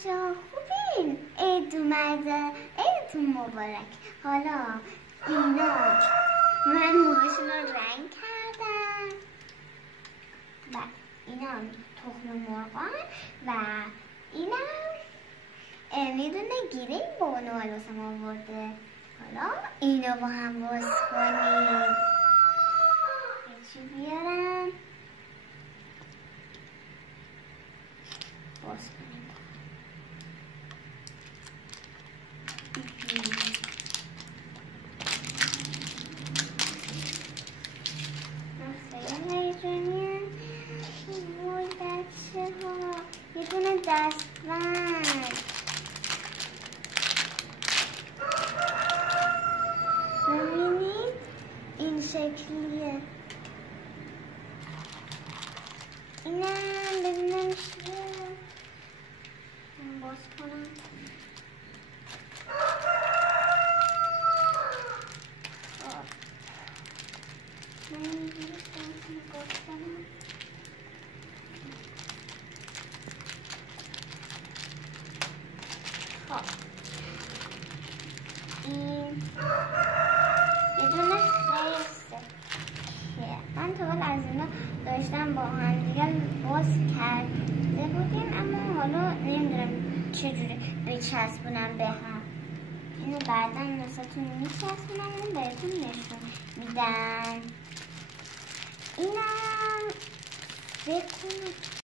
بچه ها خوبین؟ عید اومده، عیدتون مبارک. حالا اینا من موهاشون رو رنگ کردم و اینا تخم مرغان و اینم میدونه گیره این بابا نوال واسم آورده. حالا اینو با هم باز کنیم. چی بیارم؟ باز کنیم. خیلی هیجانیم. وای بچه ها، یه دونه دستبند. ببینید این شکلیه. اینم ببینم چیه. باز کنم. من اینجوری باز کنم. خب این یه دونه خیسته که من تا حال از اینا داشتم با هم دیگه باز کرده بودیم، اما حالا نمیدونم چجوری بچسبونم به هم. اینو بعدا نساتون میچسبونم، اینو بهتون نشون میدم. اینم بکنم